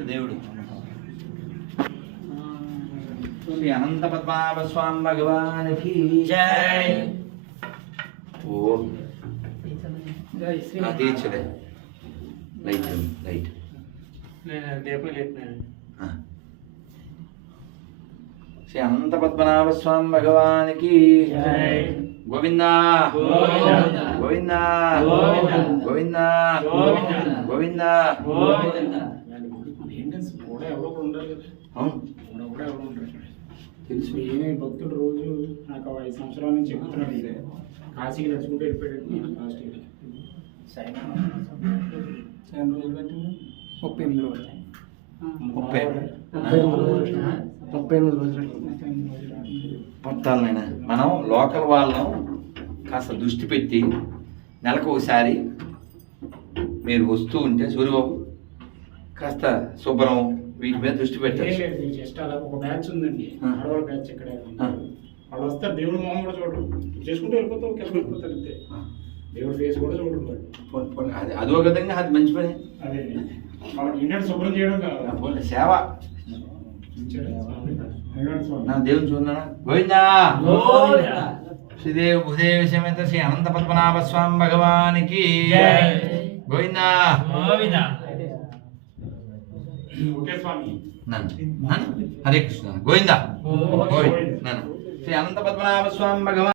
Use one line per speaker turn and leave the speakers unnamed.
దేవుడు. శ్రీ అనంత పద్మనాభ స్వామి భగవానికి
జై.
ఓ. తీర్చలే. Light light. శ్రీ అనంత పద్మనాభ స్వామి భగవానికి
జై.
గోవిందా.
గోవిందా.
గోవిందా.
గోవిందా.
గోవిందా
గోవిందా.
గోవిందా
గోవింద
మెయింటెనెన్స్ కూడా ఎవరో ఒకరు ఉండాలి కదా.
అవును
కూడా కూడా ఎవరో ఉంటారు.
తెలుసు
ఈయన భక్తుడు రోజు. నాకు ఐదు సంవత్సరాల నుంచి చెప్తున్నాడు ఇదే కాశీకి నడుచుకుంటూ వెళ్ళిపోయాడు లాస్ట్ ఇయర్. ముప్పై ఎనిమిది రోజులు.
ముప్పై.
ముప్పై ఎనిమిది రోజులు
పట్టాలనైనా మనం లోకల్ వాళ్ళం. కాస్త దృష్టి పెట్టి నెలకు ఒకసారి మీరు వస్తూ ఉంటే సూర్యబాబు కాస్త శుభ్రం. వీటి మీద దృష్టి పెట్టచ్చు.
జస్ట్ అలా ఒక బ్యాచ్ ఉందండి. ఆడవాళ్ళ బ్యాచ్ ఇక్కడ. వాళ్ళు వస్తారు దేవుడు మొహం కూడా చూడరు. చేసుకుంటూ వెళ్ళిపోతావు కింద వెళ్ళిపోతారు అంతే. దేవుడు ఫేస్ కూడా చూడరు
అది అదో విధంగా అది మంచి పని.
అదే వాళ్ళకి శుభ్రం చేయడం కాదు.
పోనీ, సేవ. నా దేవుని చూడనా? గోవిందా? శ్రీదేవి భూదేవి సమేత శ్రీ అనంత పద్మనాభ స్వామి భగవానికి. గోవిందా?
గోవింద.
ఓకే స్వామి
నన్ను? హరే కృష్ణ. గోవిందా?
గోవిందా.
గోవింద. నన్ను. శ్రీ అనంత పద్మనాభ స్వామి భగవాన్.